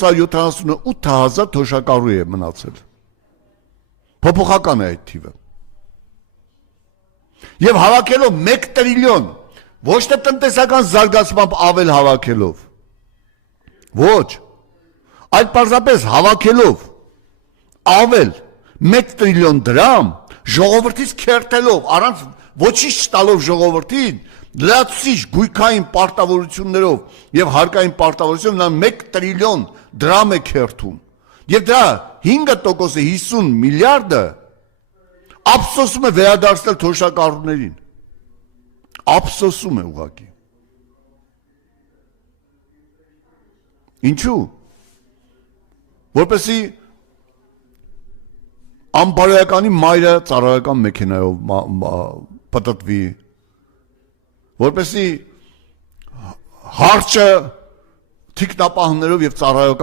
78,000 թոշակառու է մնացել։ Փոփոխական է այդ թիվը։ Եվ հավաքելով 1 տրիլիոն, ոչ թե տնտեսական զարգացմամբ ավել հավաքելով, ոչ, այլ պարզապես հավաքելով ավել 1 տրիլիոն դրամ, ժողովրդից քերթելով, առանց ոչինչ չտալով ժողովրդին, լրացուցիչ գույքային պարտավորություններով եւ հարկային պարտավորություններով նա 1 տրիլիոն դրամ է քերթում։ Եվ դրա 5%-ը 50 միլիարդը ափսոսում է վերադարձնել թոշակառուներին։ Ափսոսում է ուղղակի։ Ինչու՞։ Որպեսզի ամբարոյականի մայրը ծառայական մեքենայով պտտվի, որպեսզի հարճը թիկնապահներով եւ ծառայական